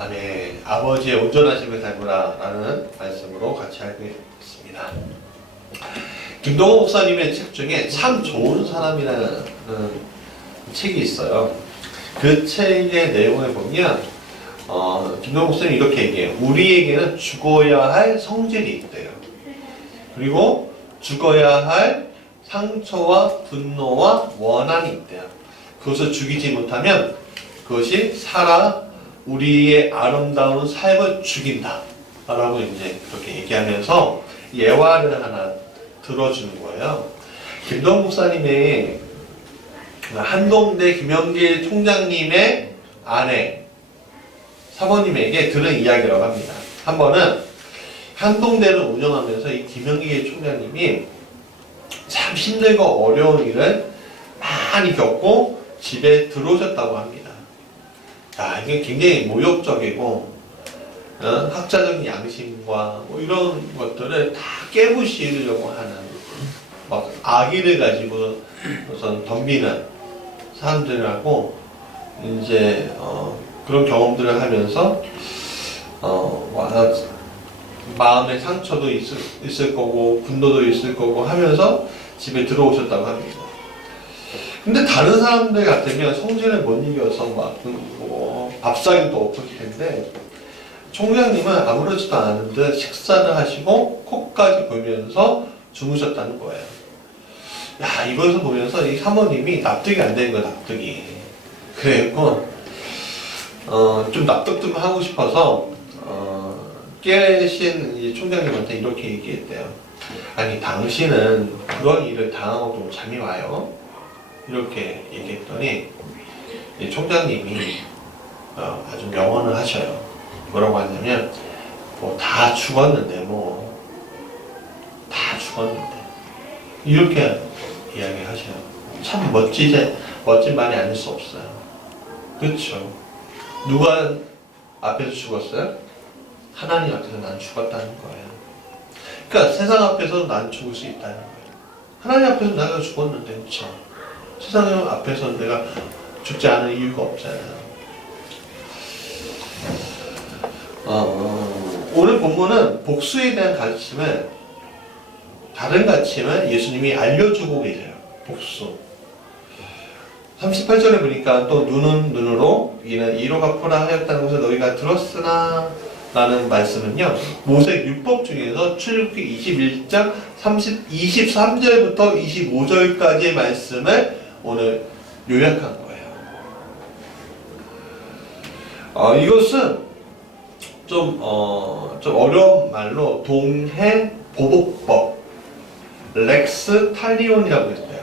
아멘. 아버지의 온전하심을 닮으라 라는 말씀으로 같이 하겠습니다. 김동호 목사님의 책 중에 참 좋은 사람이라는 책이 있어요. 그 책의 내용을 보면 김동호 목사님이 이렇게 얘기해요. 우리에게는 죽어야 할 성질이 있대요. 그리고 죽어야 할 상처와 분노와 원한이 있대요. 그것을 죽이지 못하면 그것이 살아 우리의 아름다운 삶을 죽인다 라고 이제 그렇게 얘기하면서 예화를 하나 들어주는 거예요. 김동호 목사님의 한동대 김영길 총장님의 아내 사모님에게 들은 이야기라고 합니다. 한 번은 한동대를 운영하면서 이 김영길 총장님이 참 힘들고 어려운 일을 많이 겪고 집에 들어오셨다고 합니다. 자, 이게 굉장히 모욕적이고 학자적인 양심과 뭐 이런 것들을 다 깨부시려고 하는 막 악의를 가지고 우선 덤비는 사람들하고 이제 그런 경험들을 하면서 마음의 상처도 있을 거고 분노도 있을 거고 하면서 집에 들어오셨다고 합니다. 근데 다른 사람들 같으면 성질을 못 이겨서 뭐 밥상도 없을 텐데 총장님은 아무렇지도 않은 듯 식사를 하시고 코까지 보면서 주무셨다는 거예요. 야, 이것을 보면서 이 사모님이 납득이 안 되는 거야, 납득이. 그래갖고 좀 납득 좀 하고 싶어서 깨신 이 총장님한테 이렇게 얘기했대요. 아니, 당신은 그런 일을 당하고 좀 잠이 와요? 이렇게 얘기했더니 이 총장님이 아주 명언을 하셔요. 뭐라고 하냐면 뭐 다 죽었는데 다 죽었는데 이렇게 이야기하셔요. 참 멋진 말이 아닐 수 없어요. 그렇죠. 누가 앞에서 죽었어요? 하나님 앞에서 난 죽었다는 거예요. 그러니까 세상 앞에서 난 죽을 수 있다는 거예요. 하나님 앞에서 내가 죽었는데, 그렇죠. 세상 앞에서 내가 죽지 않을 이유가 없잖아요. 오늘 본문은 복수에 대한 가르침을, 다른 가르침을 예수님이 알려주고 계세요. 복수. 38절에 보니까 또 눈은 눈으로 이는 이로 갚으라 하였다는 것을 너희가 들었으나 라는 말씀은요, 모세 율법 중에서 출애굽기 21장 23절부터 25절까지의 말씀을 오늘 요약한 거예요. 이것은 좀 어려운 말로 동해 보복법, 렉스 탈리온이라고 했어요.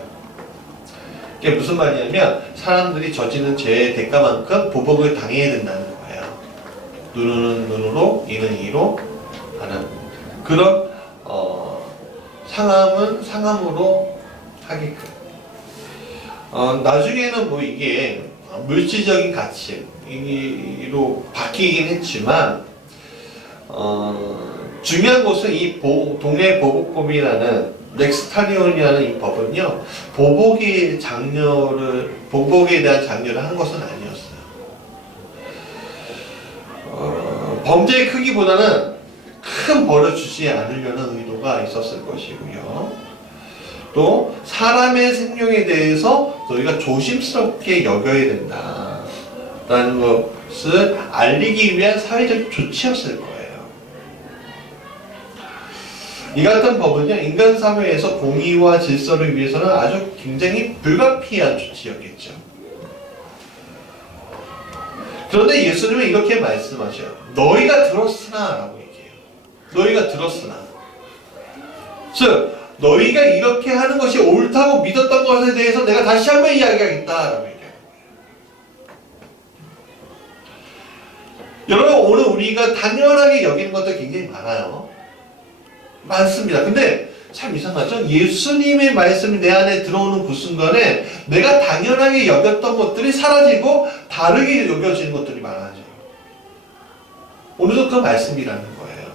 이게 무슨 말이냐면 사람들이 저지른 죄의 대가만큼 보복을 당해야 된다는 거예요. 눈은 눈으로, 이는 이로 하는 그런 상함은 상함으로 하게끔. 나중에는 뭐 이게 물질적인 가치로 바뀌긴 했지만 중요한 것은 이 동해 보복법이라는 넥스타리온이라는 이 법은요, 보복에 대한 장려를 한 것은 아니었어요. 범죄의 크기보다는 큰 벌을 주지 않으려는 의도가 있었을 것이고요. 또 사람의 생명에 대해서 너희가 조심스럽게 여겨야 된다라는 것을 알리기 위한 사회적 조치였을 거예요. 이 같은 법은요, 인간 사회에서 공의와 질서를 위해서는 아주 굉장히 불가피한 조치였겠죠. 그런데 예수님은 이렇게 말씀하셔요. 너희가 들었으나 라고 얘기해요. 너희가 들었으나. 즉, 너희가 이렇게 하는 것이 옳다고 믿었던 것에 대해서 내가 다시 한번 이야기하겠다 라고 얘기해요. 여러분, 오늘 우리가 당연하게 여기는 것도 굉장히 많아요. 많습니다. 근데 참 이상하죠? 예수님의 말씀이 내 안에 들어오는 그 순간에 내가 당연하게 여겼던 것들이 사라지고 다르게 여겨지는 것들이 많아져요. 오늘도 그 말씀이라는 거예요.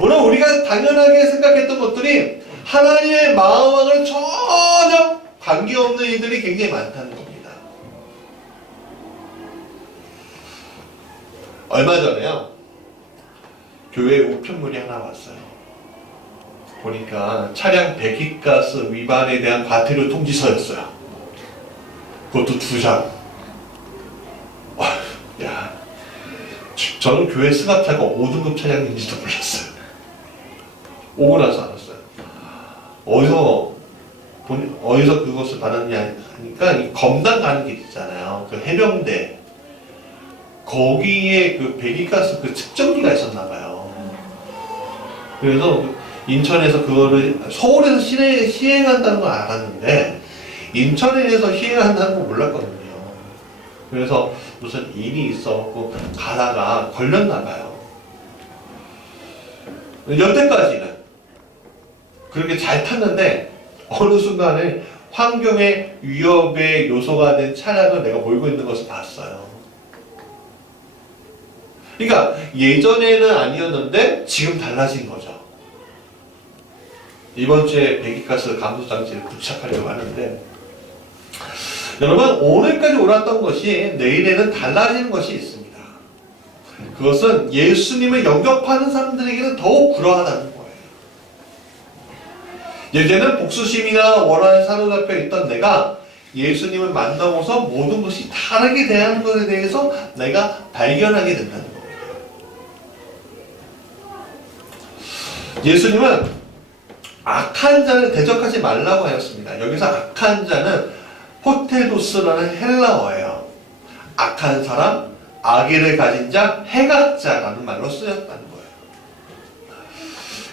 오늘 우리가 당연하게 생각했던 것들이 하나님의 마음과는 전혀 관계없는 일들이 굉장히 많다는 겁니다. 얼마 전에요. 교회 우편물이 하나 왔어요. 보니까 차량 배기가스 위반에 대한 과태료 통지서였어요. 그것도 2장. 야, 저는 교회 승합차가 5등급 차량인지도 몰랐어요. 오고 나서 알았어요. 어디서 그것을 받았냐 하니까 이 검단 가는 길 있잖아요. 그 해병대. 거기에 그 배기가스 그 측정기가 있었나봐요. 그래서 인천에서 그거를 서울에서 시행한다는 걸 알았는데 인천에서 시행한다는 걸 몰랐거든요. 그래서 무슨 일이 있어갖고 가다가 걸렸나봐요. 여태까지는 그렇게 잘 탔는데 어느 순간에 환경의 위협의 요소가 된 차량을 내가 몰고 있는 것을 봤어요. 그러니까 예전에는 아니었는데 지금 달라진 거죠. 이번 주에 배기가스 감소 장치를 부착하려고 하는데, 여러분, 오늘까지 옳았던 것이 내일에는 달라지는 것이 있습니다. 그것은 예수님을 영접하는 사람들에게는 더욱 그러하다는 거예요. 예전에는 복수심이나 원한에 사로잡혀 있던 내가 예수님을 만나고서 모든 것이 다르게 대하는 것에 대해서 내가 발견하게 된다는 거예요. 예수님은 악한 자를 대적하지 말라고 하였습니다. 여기서 악한 자는 호테도스라는 헬라어예요. 악한 사람, 악의를 가진 자, 해각자라는 말로 쓰였다는 거예요.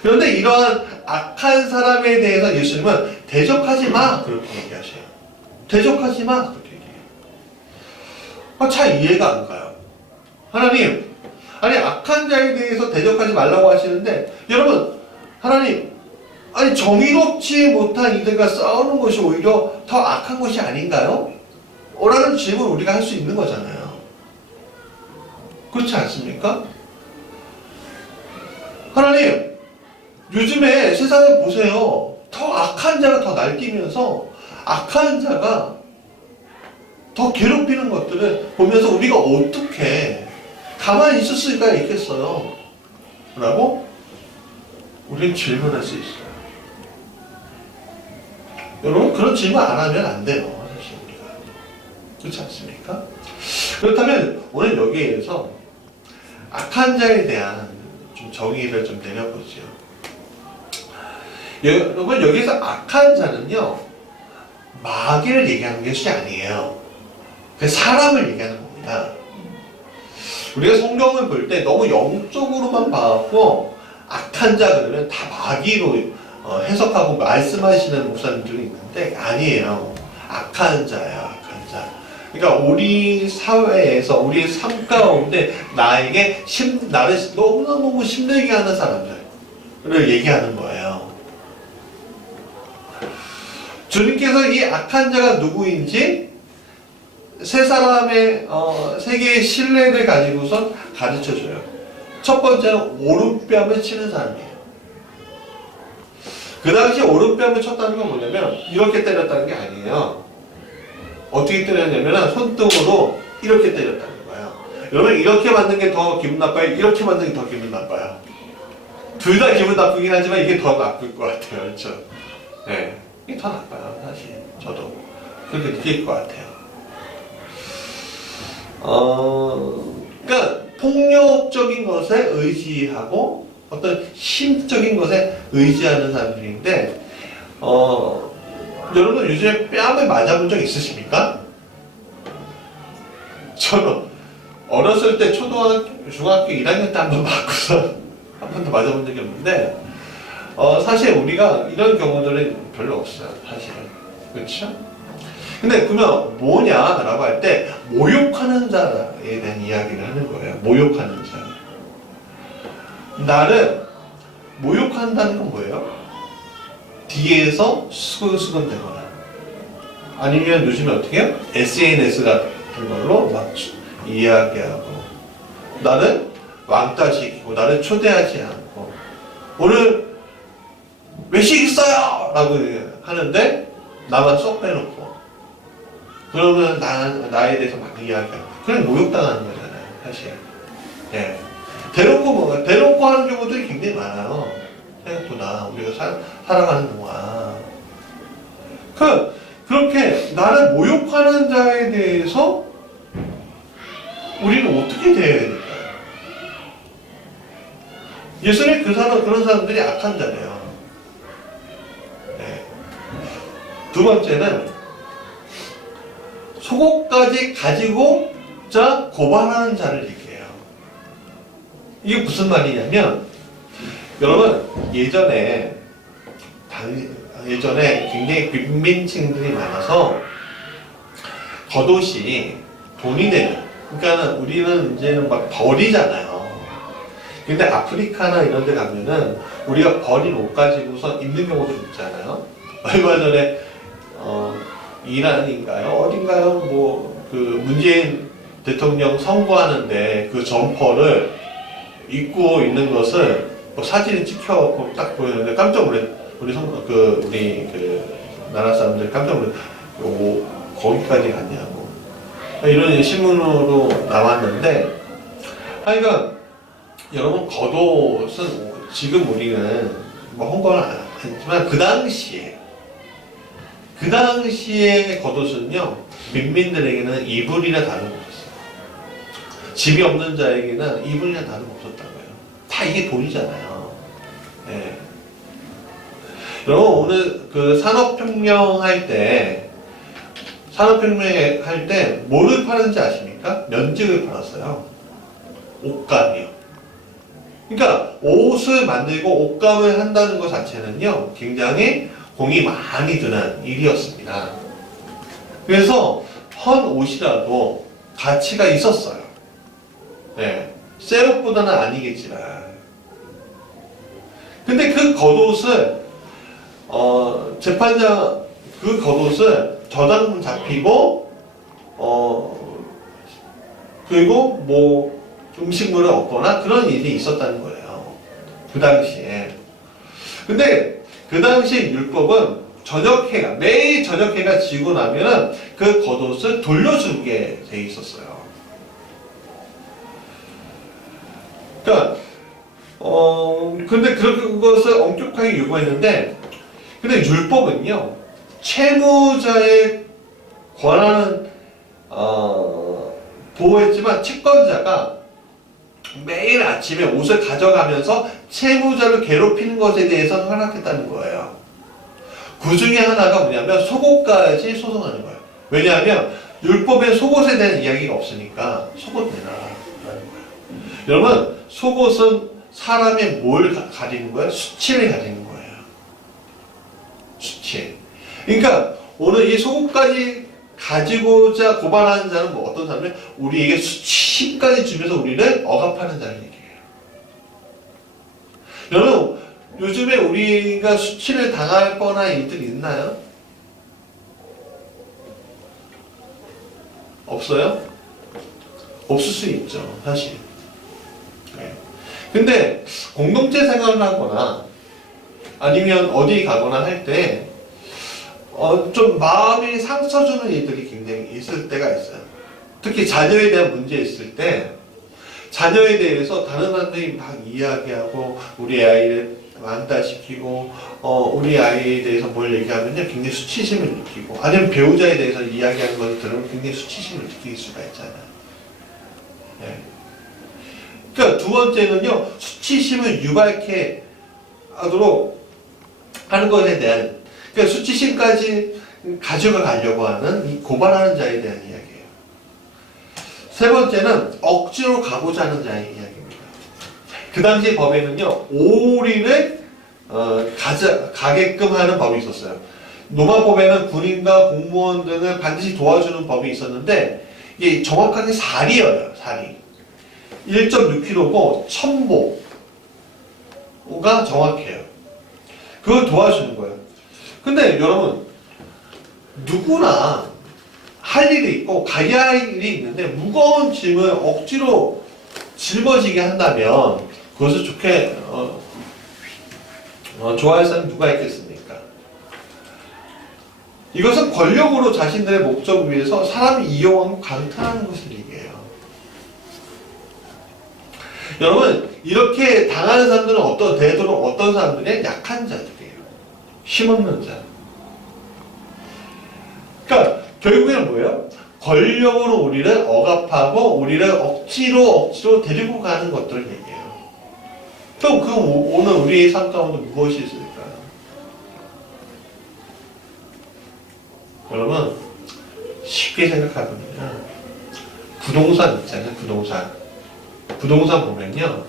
그런데 이러한 악한 사람에 대해서 예수님은 대적하지 마, 그렇게 얘기하셔요. 대적하지 마, 그렇게 얘기해요. 잘 이해가 안 가요. 하나님, 아니 악한 자에 대해서 대적하지 말라고 하시는데, 여러분, 하나님, 아니 정의롭지 못한 이들과 싸우는 것이 오히려 더 악한 것이 아닌가요? 라는 질문을 우리가 할 수 있는 거잖아요. 그렇지 않습니까? 하나님, 요즘에 세상을 보세요. 더 악한 자가 더 날뛰면서 악한 자가 더 괴롭히는 것들을 보면서 우리가 어떻게 가만히 있을 수가 있겠어요? 라고 우리는 질문할 수 있어요. 여러분, 그런 질문 안 하면 안 돼요. 사실 우리가. 그렇지 않습니까? 그렇다면 오늘 여기에서 악한 자에 대한 좀 정의를 좀 내려보죠. 여러분, 여기서 악한 자는요, 마귀를 얘기하는 것이 아니에요. 그 사람을 얘기하는 겁니다. 우리가 성경을 볼 때 너무 영적으로만 봐갖고 악한 자 그러면 다 마귀로 해석하고 말씀하시는 목사님들이 있는데 아니에요. 악한 자예요. 악한 자. 그러니까 우리 사회에서 우리 삶 가운데 나에게 나를 너무너무 힘들게 하는 사람들을 얘기하는 거예요. 주님께서 이 악한 자가 누구인지 세 사람의 세 개의 신뢰를 가지고선 가르쳐줘요. 첫 번째는 오른뺨을 치는 사람이에요. 그 당시 오른뺨을 쳤다는 건 뭐냐면 이렇게 때렸다는 게 아니에요. 어떻게 때렸냐면 손등으로 이렇게 때렸다는 거예요. 여러분, 이렇게 맞는 게 더 기분 나빠요? 이렇게 맞는 게 더 기분 나빠요? 둘 다 기분 나쁘긴 하지만 이게 더 나쁠 것 같아요. 그렇죠? 네, 이게 더 나빠요. 사실 저도 그렇게 느낄 것 같아요. 그러니까 폭력적인 것에 의지하고 어떤 힘적인 것에 의지하는 사람들인데, 여러분 요즘에 뺨을 맞아본 적 있으십니까? 저는 어렸을 때 초등학교, 중학교 1학년 때 한 번 맞고서 한 번도 맞아본 적이 없는데, 사실 우리가 이런 경우들은 별로 없어요. 사실은. 그렇죠? 근데 그러면 뭐냐라고 할 때 모욕하는 자에 대한 이야기를 하는 거예요. 모욕하는 자. 나를 모욕한다는 건 뭐예요? 뒤에서 수근수근 대거나 아니면 요즘에 어떻게 해요? SNS 같은 걸로 막 이야기하고 나를 왕따시키고 나를 초대하지 않고 오늘 외식 있어요! 라고 하는데 나만 쏙 빼놓고 그러면 나에 대해서 막 이야기하고 그냥 모욕당하는 거잖아요. 사실 예. 대놓고 하는 경우들이 굉장히 많아요. 생각보다 우리가 살아가는 동안. 그렇게 나를 모욕하는 자에 대해서 우리는 어떻게 대해야 될까요? 예수님 그런 사람들이 악한 자래요. 네. 두 번째는 속옷까지 가지고자 고발하는 자를 얘기해요. 이게 무슨 말이냐면, 여러분 예전에 굉장히 빈민층들이 많아서 겉옷이 돈이 되는, 그러니까 우리는 이제는 막 버리잖아요. 근데 아프리카나 이런 데 가면은 우리가 버린 옷 가지고서 입는 경우도 있잖아요. 얼마 전에 이란인가요? 어딘가요? 뭐 그 문재인 대통령 선거하는데 그 점퍼를 입고 있는 것을 뭐 사진을 찍혀갖고 딱 보였는데 깜짝 놀랐. 우리 나라 사람들이 깜짝 놀랐. 거기까지 갔냐고 이런 신문으로 나왔는데, 하여간 여러분 겉옷은 지금 우리는 뭐 홍보는 안 했지만 그 당시에 겉옷은요 민민들에게는 이불이나 다름없었어요. 집이 없는 자에게는 이불이나 다름없었다고요. 다 이게 돈이잖아요. 네. 여러분 오늘 그 산업혁명 할 때 뭐를 파는지 아십니까? 면직을 팔았어요. 옷감이요. 그러니까 옷을 만들고 옷감을 한다는 것 자체는요 굉장히 공이 많이 드는 일이었습니다. 그래서 헌 옷이라도 가치가 있었어요. 네. 새 옷보다는 아니겠지만. 근데 그 겉옷을 재판장 그 겉옷을 저당 잡히고 그리고 뭐 음식물을 얻거나 그런 일이 있었다는 거예요. 그 당시에. 근데 그 당시 율법은 매일 저녁해가 지고 나면은 그 겉옷을 돌려주게 돼 있었어요. 그러니까 근데 그것을 엄격하게 요구했는데, 근데 율법은요 채무자의 권한은 보호했지만 채권자가 매일 아침에 옷을 가져가면서 채무자를 괴롭히는 것에 대해서 허락했다는 거예요. 그 중에 하나가 뭐냐면 속옷까지 소송하는 거예요. 왜냐하면 율법에 속옷에 대한 이야기가 없으니까 속옷 내놔라는 거예요. 여러분 속옷은 사람의 뭘 가리는 거예요? 수치를 가리는 거예요. 수치. 그러니까 오늘 이 속옷까지 가지고자 고발하는 자는 뭐 어떤 사람이 우리에게 수치까지 주면서 우리를 억압하는 자를 얘기해요. 여러분 요즘에 우리가 수치를 당할 뻔한 일들이 있나요? 없어요? 없을 수 있죠, 사실. 네. 근데 공동체 생활을 하거나 아니면 어디 가거나 할 때 좀 마음이 상처 주는 일들이 굉장히 있을 때가 있어요. 특히 자녀에 대한 문제 있을 때 자녀에 대해서 다른 사람들이 막 이야기하고 우리 아이를 완다시키고 우리 아이에 대해서 뭘 얘기하면요 굉장히 수치심을 느끼고, 아니면 배우자에 대해서 이야기하는 것을 들으면 굉장히 수치심을 느낄 수가 있잖아요. 네. 그러니까 두 번째는요 수치심을 유발케 하도록 하는 것에 대한, 그러니까 수치심까지 가져가려고 하는 이 고발하는 자에 대한 이야기예요. 세 번째는 억지로 가고자 하는 자의 이야기입니다. 그 당시 법에는요 오리를 가게끔 하는 법이 있었어요. 로마법에는 군인과 공무원 등을 반드시 도와주는 법이 있었는데 이게 정확하게 살이에요. 살이 1.6kg고 1000보가 정확해요. 그걸 도와주는 거예요. 근데 여러분 누구나 할 일이 있고 가야 할 일이 있는데 무거운 짐을 억지로 짊어지게 한다면 그것을 좋게 좋아할 사람이 누가 있겠습니까? 이것은 권력으로 자신들의 목적을 위해서 사람이 이용하고 강탈하는 것을 얘기해요. 여러분, 이렇게 당하는 사람들은 되도록 어떤 사람들이야? 약한 자들이에요. 힘없는 자. 그러니까 결국에는 뭐예요? 권력으로 우리를 억압하고 우리를 억지로 데리고 가는 것들을 얘기해요. 그럼 오늘 우리의 삶 가운데 무엇이 있을까요? 여러분, 쉽게 생각하면요, 부동산 있잖아요. 부동산 보면요,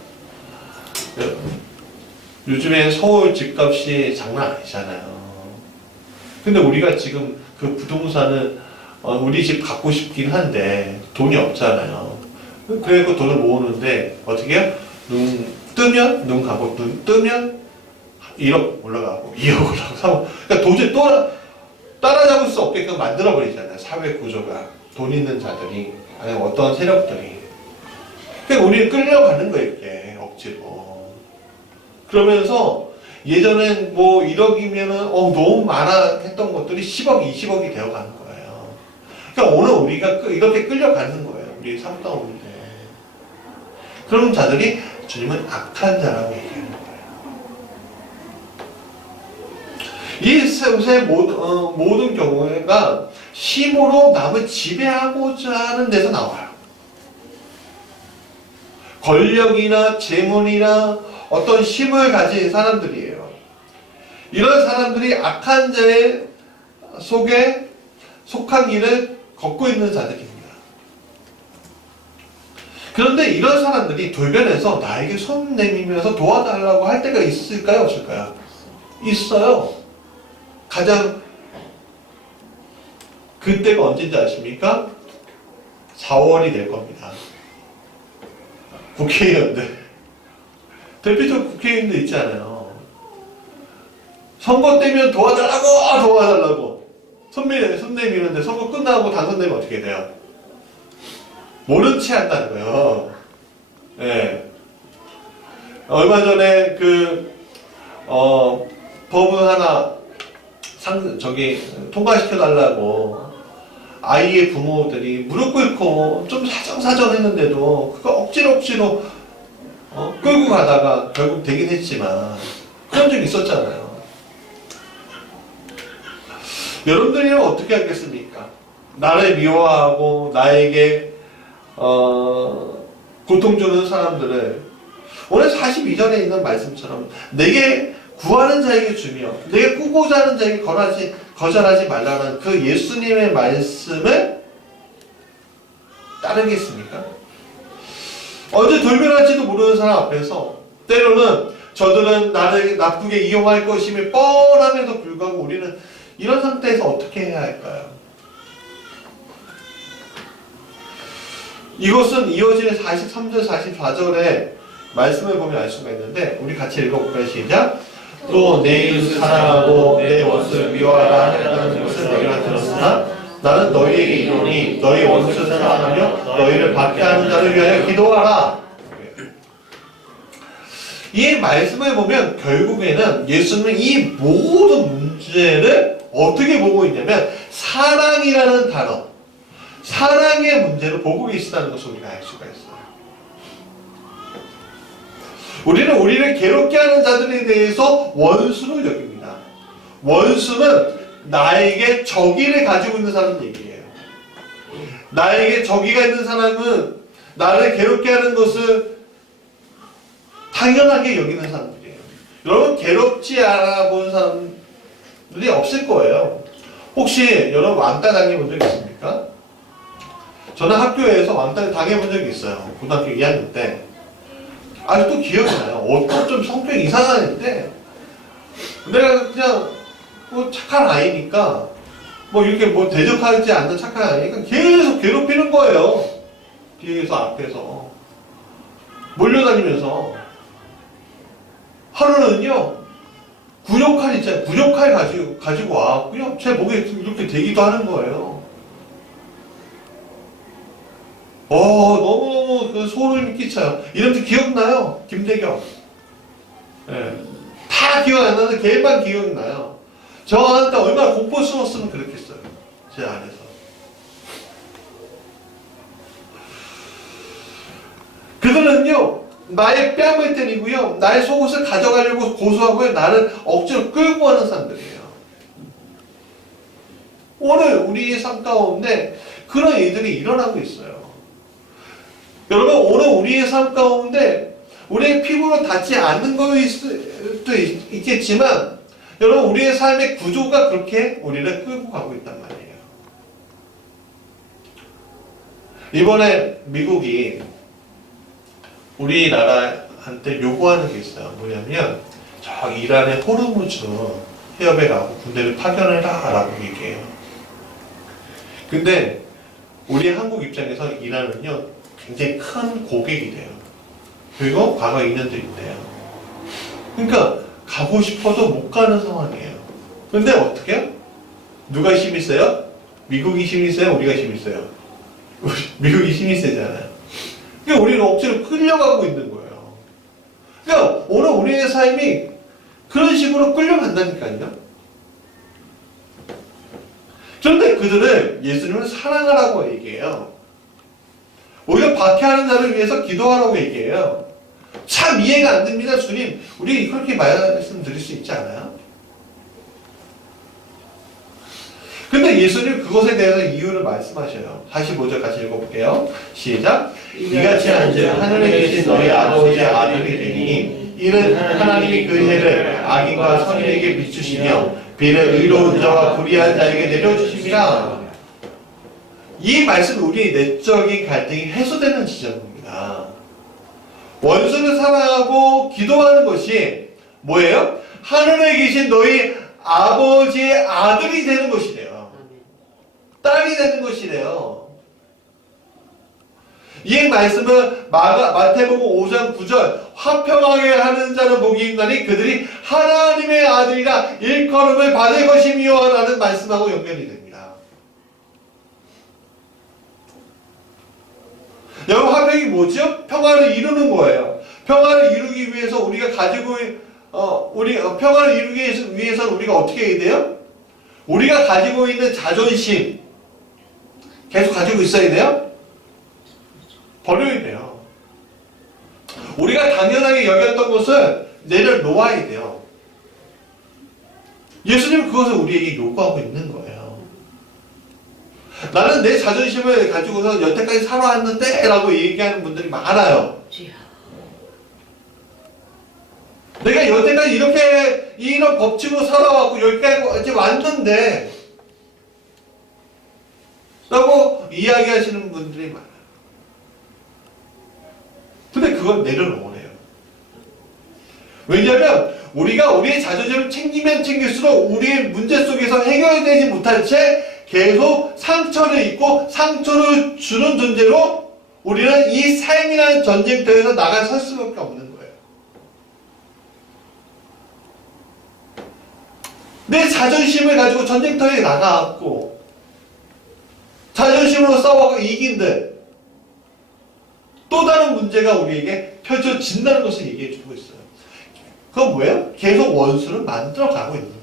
요즘에 서울 집값이 장난 아니잖아요. 근데 우리가 지금 그 부동산을 우리 집 갖고 싶긴 한데 돈이 없잖아요. 그래서 돈을 모으는데 어떻게 해요? 눈 뜨면 눈 가고, 눈 뜨면 1억 올라가고 2억 올라가고. 그러니까 도저히 따라잡을 수 없게끔 만들어버리잖아요. 사회 구조가. 돈 있는 자들이, 아니면 어떤 세력들이. 그러니까 우리는 끌려가는 거예요, 이렇게. 억지로. 그러면서 예전엔 뭐 1억이면은 너무 많아 했던 것들이 10억, 20억이 되어 가는 거예요. 그러니까 오늘 우리가 이렇게 끌려가는 거예요. 우리 삶 가운데. 그런 자들이 주님은 악한 자라고 얘기하는 거예요. 이 셋의 모든 경우가 힘으로 남을 지배하고자 하는 데서 나와요. 권력이나 재물이나 어떤 힘을 가진 사람들이에요. 이런 사람들이 악한 자의 속에 속한 길을 걷고 있는 자들입니다. 그런데 이런 사람들이 돌변해서 나에게 손 내밀면서 도와달라고 할 때가 있을까요? 없을까요? 있어요. 가장 그때가 언제인지 아십니까? 4월이 될 겁니다. 국회의원들. 대표적 국회의원들 있잖아요. 선거 때면 도와달라고. 손 내미는데 선거 끝나고 당선되면 어떻게 돼요? 모른 체 한다는 거예요. 네. 얼마 전에 법을 하나 통과시켜달라고 아이의 부모들이 무릎 꿇고 좀 사정사정 했는데도 그거 억지로 끌고 가다가 결국 되긴 했지만 그런 적이 있었잖아요. 여러분들이랑 어떻게 하겠습니까? 나를 미워하고 나에게 고통 주는 사람들을 오늘 42절에 있는 말씀처럼 내게 구하는 자에게 주며 내게 꾸고자 하는 자에게 거절하지 말라는 그 예수님의 말씀을 따르겠습니까? 언제 돌변할지도 모르는 사람 앞에서 때로는 저들은 나를 나쁘게 이용할 것임이 뻔함에도 불구하고 우리는 이런 상태에서 어떻게 해야 할까요? 이것은 이어지는 43절, 44절의 말씀을 보면 알 수가 있는데 우리 같이 읽어볼까요? 시작! 또 내 이웃을 사랑하고 내 원수를 미워하라 하는 것을 너희가 들었으나 나는 너희에게 이르노니 너희 원수를 사랑하며 너희를 박해하는 자를 위하여 기도하라. 이 말씀을 보면 결국에는 예수님은 이 모든 문제를 어떻게 보고 있냐면 사랑이라는 단어, 사랑의 문제로 보고 계시다는 것을 우리가 알 수가 있어요. 우리는 우리를 괴롭게 하는 자들에 대해서 원수로 여깁니다. 원수는 나에게 적의를 가지고 있는 사람 얘기예요. 나에게 적의가 있는 사람은 나를 괴롭게 하는 것을 당연하게 여기는 사람들이에요. 여러분 괴롭지 않아 본 사람들이 없을 거예요. 혹시 여러분 왕따 당해본 적 있습니까? 저는 학교에서 왕따를 당해본 적이 있어요. 고등학교 2학년 때. 아직도 기억이 나요. 어떤 좀 성격이 이상한 애인데 내가 그냥 뭐 착한 아이니까 뭐 이렇게 뭐 대적하지 않는 착한 아이니까 계속 괴롭히는 거예요. 뒤에서 앞에서 몰려다니면서 하루는요 구역칼 있잖아요. 구역칼 가지고 와 그냥 제 목에 이렇게 대기도 하는 거예요. 너무너무 그 소름이 끼쳐요. 이름도 기억나요. 김대경. 네. 다 기억 안 나는데 걔만 기억이 나요. 저한테 얼마나 공포스러웠으면 그랬겠어요. 제 안에서. 그들은요, 나의 뺨을 때리고요. 나의 속옷을 가져가려고 고소하고요. 나를 억지로 끌고 가는 사람들이에요. 오늘 우리의 삶 가운데 그런 일들이 일어나고 있어요. 여러분, 오늘 우리의 삶 가운데 우리의 피부로 닿지 않는 거일 수도 있겠지만 여러분, 우리의 삶의 구조가 그렇게 우리를 끌고 가고 있단 말이에요. 이번에 미국이 우리나라한테 요구하는 게 있어요. 뭐냐면 저 이란의 호르무즈 해협에 가고 군대를 파견해라 라고 얘기해요. 근데 우리 한국 입장에서 이란은요 굉장히 큰 고객이 돼요. 그리고 과거 인연도 있대요. 그러니까 가고 싶어도 못 가는 상황이에요. 근데 어떻게 해요? 누가 힘이 세요? 미국이 힘이 세요? 우리가 힘이 세요? 미국이 힘이 세잖아요. 그러니까 우리는 억지로 끌려가고 있는 거예요. 그러니까 오늘 우리의 삶이 그런 식으로 끌려간다니까요. 그런데 그들을 예수님은 사랑하라고 얘기해요. 오히려 박해하는 자를 위해서 기도하라고 얘기해요. 참 이해가 안 됩니다. 주님, 우리 그렇게 말씀드릴 수 있지 않아요? 근데 예수님 그것에 대해서 이유를 말씀하셔요. 45절 같이 읽어볼게요. 시작. 이같이 한즉 하늘에 계신 너희 아버지의 아들이 되니 이는 하나님이 그 해를 악인과 선인에게 비추시며 비를 의로운 자와 불의한 자에게 내려주십니다. 이 말씀은 우리의 내적인 갈등이 해소되는 지점입니다. 원수를 사랑하고 기도하는 것이 뭐예요? 하늘에 계신 너희 아버지의 아들이 되는 것이래요. 딸이 되는 것이래요. 이 말씀은 마태복음 5장 9절 화평하게 하는 자는 복이 있나니 그들이 하나님의 아들이라 일컬음을 받을 것이며 라는 말씀하고 연결이 됩니다. 여러분, 화평이 뭐죠? 평화를 이루는 거예요. 평화를 이루기 위해서 우리가 가지고 평화를 이루기 위해서는 우리가 어떻게 해야 돼요? 우리가 가지고 있는 자존심 계속 가지고 있어야 돼요? 버려야 돼요. 우리가 당연하게 여겼던 것을 내려놓아야 돼요. 예수님은 그것을 우리에게 요구하고 있는 거예요. 나는 내 자존심을 가지고서 여태까지 살아왔는데 라고 얘기하는 분들이 많아요. 내가 여태까지 이렇게 이런 법칙으로 살아왔고 여기까지 왔는데 라고 이야기하시는 분들이 많아요. 근데 그걸 내려놓으래요. 왜냐하면 우리가 우리의 자존심을 챙기면 챙길수록 우리의 문제 속에서 해결되지 못한 채 계속 상처를 입고 상처를 주는 존재로 우리는 이 삶이라는 전쟁터에서 나가설 수밖에 없는 거예요. 내 자존심을 가지고 전쟁터에 나가고 자존심으로 싸워서 이긴데 또 다른 문제가 우리에게 펼쳐진다는 것을 얘기해 주고 있어요. 그건 뭐예요? 계속 원수를 만들어가고 있는 거예요.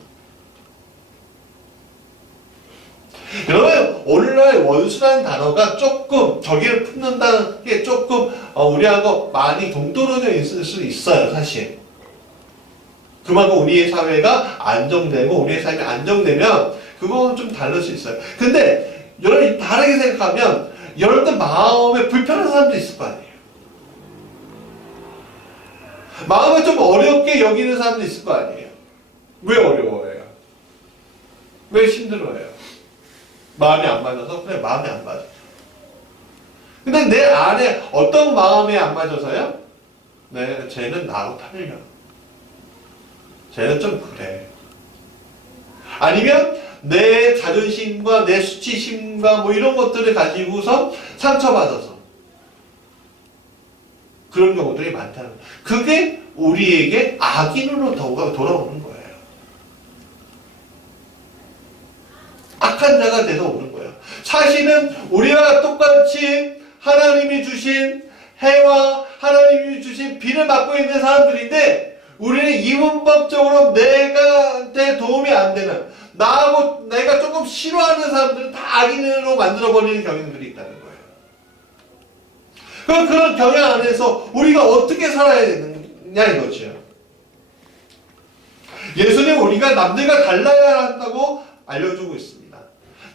여러분, 오늘날 원수라는 단어가 조금 저기를 품는다는 게 조금 우리하고 많이 동떨어져 있을 수 있어요. 사실 그만큼 우리의 사회가 안정되고 우리의 삶이 안정되면 그건 좀 다를 수 있어요. 근데 여러분이 다르게 생각하면 여러분들 마음에 불편한 사람도 있을 거 아니에요. 마음을 좀 어렵게 여기는 사람도 있을 거 아니에요. 왜 어려워해요? 왜 힘들어해요? 마음이 안 맞아서? 그래, 마음이 안 맞아. 근데 내 안에 어떤 마음이 안 맞아서요? 네, 쟤는 나하고 틀려. 쟤는 좀 그래. 아니면 내 자존심과 내 수치심과 뭐 이런 것들을 가지고서 상처받아서 그런 경우들이 많다는 거예요. 그게 우리에게 악인으로 돌아오는 거예요. 악한 자가 돼서 오는 거예요. 사실은 우리와 똑같이 하나님이 주신 해와 하나님이 주신 비를 맞고 있는 사람들인데 우리는 이분법적으로 내가한테 도움이 안 되는 나하고 내가 조금 싫어하는 사람들은 다 악인으로 만들어버리는 경향들이 있다는 거예요. 그런 경향 안에서 우리가 어떻게 살아야 되느냐 이거죠. 예수님 우리가 남들과 달라야 한다고 알려주고 있습니다.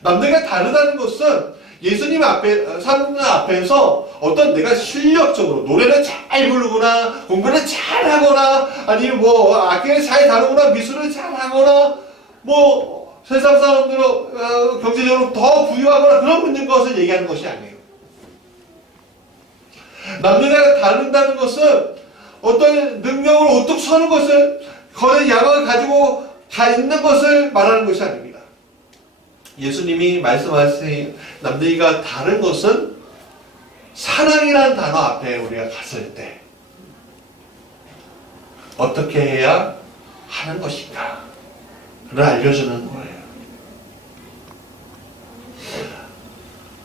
남들과 다르다는 것은 예수님 앞에, 사람들 앞에서 어떤 내가 실력적으로 노래를 잘 부르거나 공부를 잘 하거나 아니면 뭐 악기를 잘 다루거나 미술을 잘 하거나 뭐 세상 사람들로 경제적으로 더 부유하거나 그런 것을 얘기하는 것이 아니에요. 남들과 다른다는 것은 어떤 능력을 우뚝 서는 것을 거는 야망을 가지고 다 있는 것을 말하는 것이 아닙니다. 예수님이 말씀하신 남들과 다른 것은 사랑이라는 단어 앞에 우리가 갔을 때 어떻게 해야 하는 것인가를 알려주는 거예요.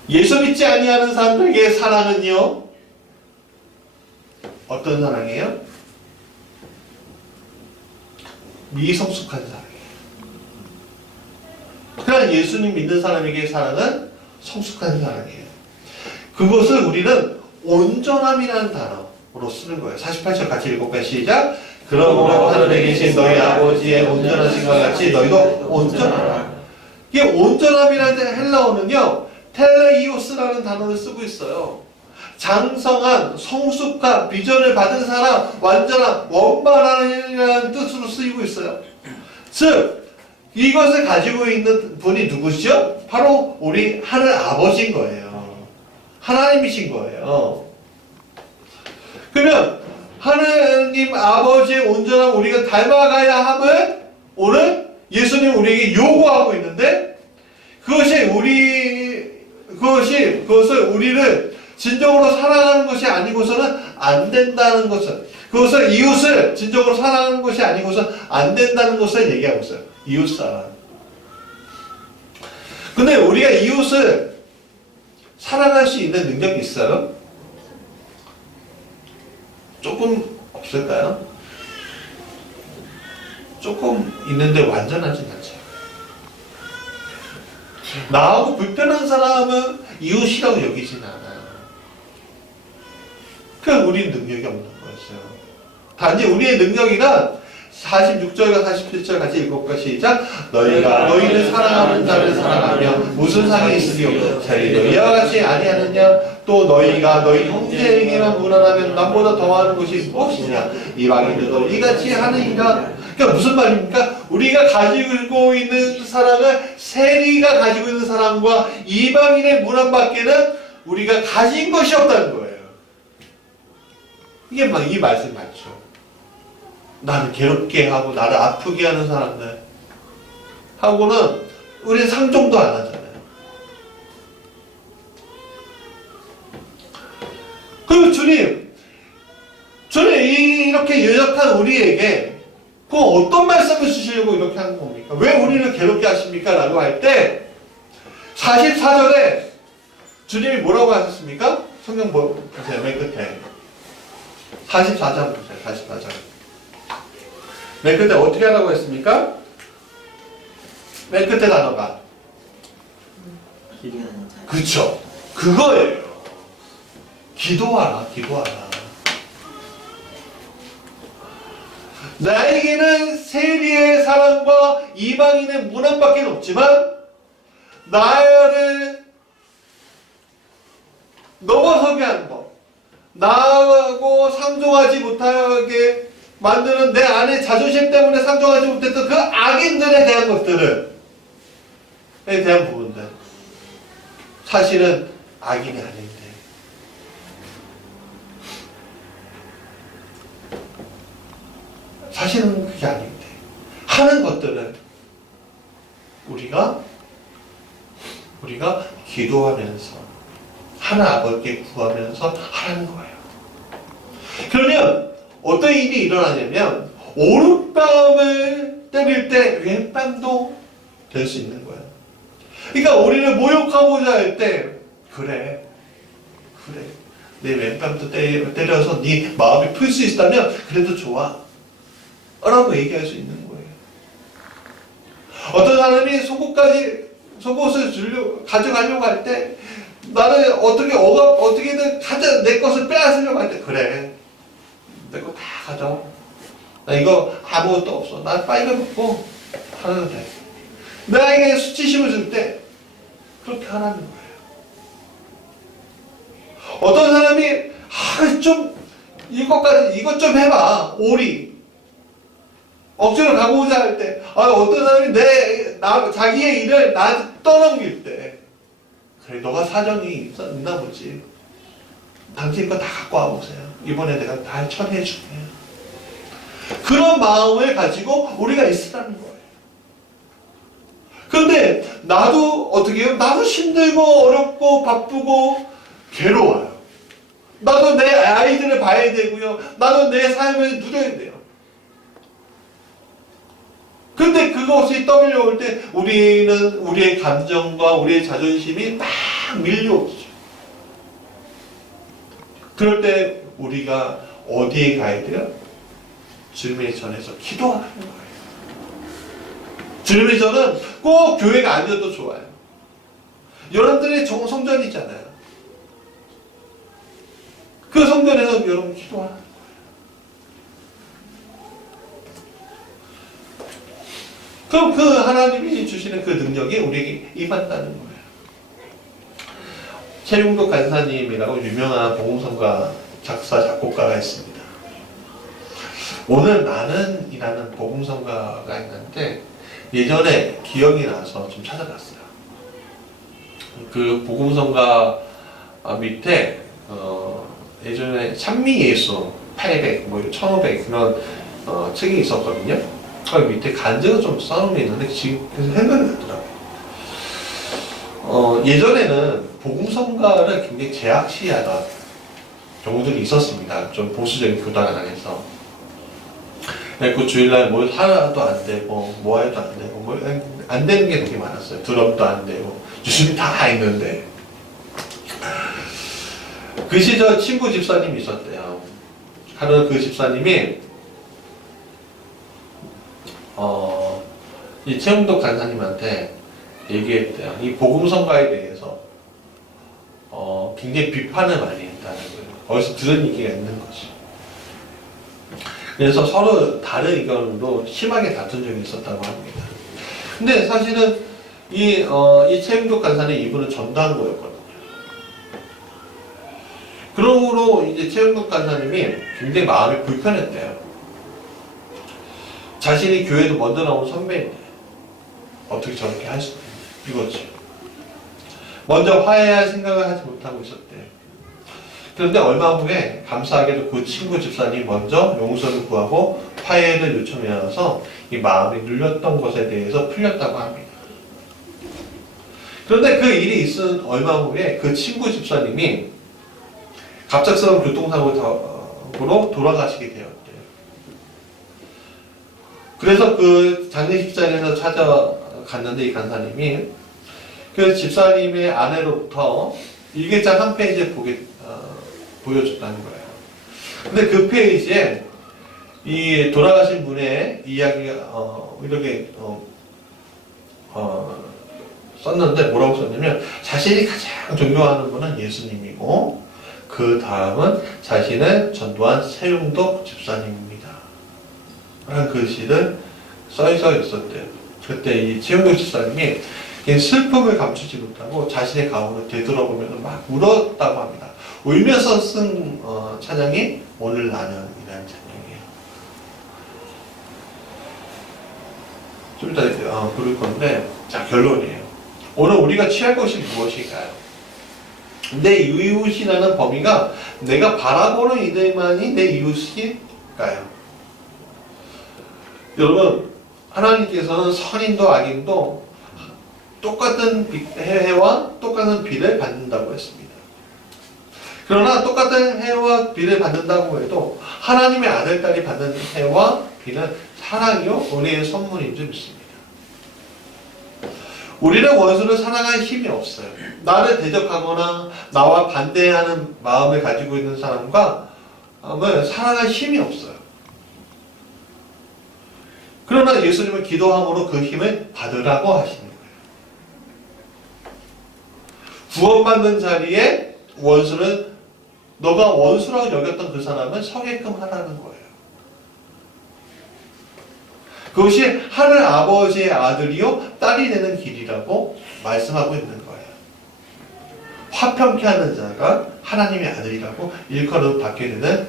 예수 믿지 아니하는 사람들에게 사랑은요 어떤 사랑이에요? 미성숙한 사랑이에요. 그러나 예수님 믿는 사람에게 사랑은 성숙한 사랑이에요. 그것을 우리는 온전함이라는 단어로 쓰는 거예요. 48절 같이 읽어볼까요? 시작. 그러므로 하늘에 계신 너희 아버지의 온전하신 것 같이 너희도 온전하라. 이게 온전함이라는 헬라어는요 텔레이오스라는 단어를 쓰고 있어요. 장성한, 성숙한, 비전을 받은 사람, 완전한, 원만한이라는 뜻으로 쓰이고 있어요. 즉 이것을 가지고 있는 분이 누구시죠? 바로 우리 하늘 아버지인 거예요. 하나님이신 거예요. 그러면 하나님 아버지의 온전함 우리가 닮아가야 함을 오늘 예수님 우리에게 요구하고 있는데 그것을 우리를 진정으로 사랑하는 것이 아니고서는 안 된다는 것을, 그것을 이웃을 진정으로 사랑하는 것이 아니고서는 안 된다는 것을 얘기하고 있어요. 이웃사랑. 근데 우리가 이웃을 사랑할 수 있는 능력이 있어요? 조금 없을까요? 조금 있는데 완전하진 않죠. 나하고 불편한 사람은 이웃이라고 여기진 않아요. 그러니까 우리는 능력이 없는 거였어요. 단지 우리의 능력이란 46절과 47절 같이 읽어볼까? 시작. 너희는 사랑하는 자를 사랑하며 무슨 상이 있으리요? 자기도 이와 같이 아니하느냐? 또 너희가 너희 형제에게만 무난하면 남보다 더하는 것이 무엇이냐? 이방인들도 이같이 하느니라. 그러니까 무슨 말입니까? 우리가 가지고 있는 사랑을 세리가 가지고 있는 사랑과 이방인의 무난밖에는 우리가 가진 것이 없다는 거예요. 이게 막 이 말씀 맞죠? 나를 괴롭게 하고 나를 아프게 하는 사람들 하고는 우리는 상종도 안 하잖아요. 그리고 주님 이렇게 연약한 우리에게 그 어떤 말씀을 주시려고 이렇게 하는 겁니까? 왜 우리를 괴롭게 하십니까? 라고 할 때 44절에 주님이 뭐라고 하셨습니까? 성경 보세요. 맨 끝에 44절 보세요. 44절. 맨 끝에 어떻게 하라고 했습니까? 맨 끝에 단어가 그쵸. 그거예요. 기도하라. 나에게는 세리의 사랑과 이방인의 문안밖에 없지만 나를 넘어서게 하는 법, 나하고 상종하지 못하게 만드는 내 안의 자존심 때문에 상종하지 못했던 그 악인들에 대한 것들에 대한 부분들, 사실은 악인이 아닌데 사실은 그게 아닌데 하는 것들을 우리가 기도하면서 하나 아버지께 구하면서 하라는 거예요. 그러면 어떤 일이 일어나냐면 오른뺨을 때릴 때 왼뺨도 될 수 있는 거예요. 그러니까 우리를 모욕하고자 할 때 그래 내 왼뺨도 때려서 네 마음이 풀 수 있다면 그래도 좋아 라고 얘기할 수 있는 거예요. 어떤 사람이 속옷을 가져가려고 할 때 나는 어떻게든 내 것을 빼앗으려고 할 때, 그래. 내 거 다 가져. 나 이거 아무것도 없어. 나 빨리 먹고 하면 돼. 나에게 수치심을 줄 때, 그렇게 하라는 거예요. 어떤 사람이, 이것 좀 해봐. 오리. 억지로 가고자 할 때, 어떤 사람이 자기의 일을 나한테 떠넘길 때, 그래, 너가 사정이 있나 보지. 당신 거 다 갖고 와보세요. 이번에 내가 다 처리해 줄게요. 그런 마음을 가지고 우리가 있으라는 거예요. 그런데 나도 어떻게 해요? 나도 힘들고 어렵고 바쁘고 괴로워요. 나도 내 아이들을 봐야 되고요. 나도 내 삶을 누려야 돼요. 근데 그것이 떠밀려올 때 우리는 우리의 감정과 우리의 자존심이 막 밀려오죠. 그럴 때 우리가 어디에 가야 돼요? 주님의 전에서 기도하는 거예요. 주님의 전은 꼭 교회가 아니어도 좋아요. 여러분들의 성전이잖아요. 그 성전에서 여러분 기도하는 거예요. 그럼 그 하나님이 주시는 그 능력이 우리에게 임한다는 거예요. 최용덕 간사님이라고 유명한 복음성가 작사, 작곡가가 있습니다. 오늘 나는 이라는 복음성가가 있는데 예전에 기억이 나서 좀 찾아봤어요. 그 복음성가 밑에 예전에 찬미예수 800, 1500 그런 책이 있었거든요. 그 밑에 간증을 좀 써놓은 게 있는데 지금 생각이 나더라고요. 예전에는 복음성가를 굉장히 제약시하던 경우들이 있었습니다. 좀 보수적인 교단 안에서. 그 주일날 뭘 하나도 안 되고, 뭐 해도 안 되고, 안 되는 게 되게 많았어요. 드럼도 안 되고, 주심이 다 있는데. 그 시절 친구 집사님이 있었대요. 하루 그 집사님이, 이 최용덕 간사님한테 얘기했대요. 이 복음성가에 대해서, 굉장히 비판을 많이 했다는 거예요. 어디서 들은 얘기가 있는 거지. 그래서 서로 다른 의견으로 심하게 다툰 적이 있었다고 합니다. 근데 사실은 이 최용덕 간사는 이분은 전도한거였거든요. 그러므로 이제 최용덕 간사님이 굉장히 마음이 불편했대요. 자신이 교회도 먼저 나온 선배인데 어떻게 저렇게 할 수가 있냐 이거지. 먼저 화해할 생각을 하지 못하고 있었대요. 그런데 얼마 후에 감사하게도 그 친구 집사님이 먼저 용서를 구하고 화해를 요청해서 이 마음이 눌렸던 것에 대해서 풀렸다고 합니다. 그런데 그 일이 있은 얼마 후에 그 친구 집사님이 갑작스러운 교통사고로 돌아가시게 되었대요. 그래서 그 장례식장에서 찾아갔는데 이 간사님이 그 집사님의 아내로부터 일기장 한 페이지를 보여줬다는 거예요. 근데 그 페이지에 이 돌아가신 분의 이야기가 이렇게 썼는데 뭐라고 썼냐면 자신이 가장 존경하는 분은 예수님이고 그 다음은 자신을 전도한 최용덕 집사님입니다. 라는 글씨를 써져 있었대요. 그때 이 최용덕 집사님이 슬픔을 감추지 못하고 자신의 가운을 되돌아보면서 막 울었다고 합니다. 울면서 쓴 찬양이 오늘 나는이라는 찬양이에요. 좀 이따 부를 건데, 자 결론이에요. 오늘 우리가 취할 것이 무엇일까요? 내 이웃이라는 범위가 내가 바라보는 이들만이 내 이웃일까요? 여러분, 하나님께서는 선인도 악인도 똑같은 해와 똑같은 비를 받는다고 했습니다. 그러나 똑같은 해와 비를 받는다고 해도 하나님의 아들, 딸이 받는 해와 비는 사랑이요 은혜의 선물인 줄 믿습니다. 우리는 원수를 사랑할 힘이 없어요. 나를 대적하거나 나와 반대하는 마음을 가지고 있는 사람과 사랑할 힘이 없어요. 그러나 예수님은 기도함으로 그 힘을 받으라고 하시는 거예요. 구원받는 자리에 원수는 너가 원수라고 여겼던 그 사람은 서게끔 하라는 거예요. 그것이 하늘 아버지의 아들이요 딸이 되는 길이라고 말씀하고 있는 거예요. 화평케 하는 자가 하나님의 아들이라고 일컬음 받게 되는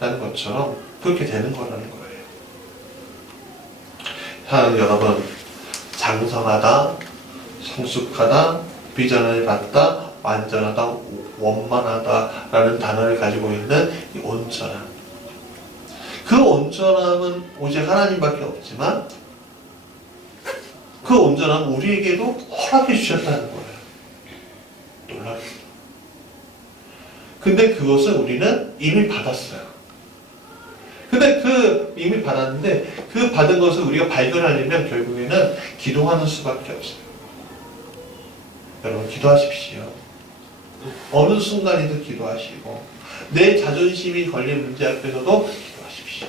것처럼 그렇게 되는 거라는 거예요. 사랑하는 여러분, 장성하다, 성숙하다, 비전을 받다, 완전하다, 원만하다라는 단어를 가지고 있는 이 온전함. 그 온전함은 오직 하나님밖에 없지만 그 온전함은 우리에게도 허락해 주셨다는 거예요. 놀랍게도. 근데 그것을 우리는 이미 받았어요. 근데 이미 받았는데 그 받은 것을 우리가 발견하려면 결국에는 기도하는 수밖에 없어요. 여러분 기도하십시오. 어느 순간에도 기도하시고 내 자존심이 걸린 문제 앞에서도 기도하십시오.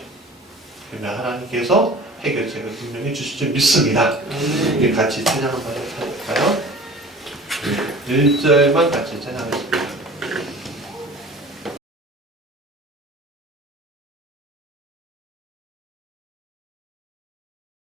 그러면 하나님께서 해결책을 분명히 주실 줄 믿습니다. 우리 같이 찬양 한번 해볼까요? 1절만 같이 찬양하겠습니다.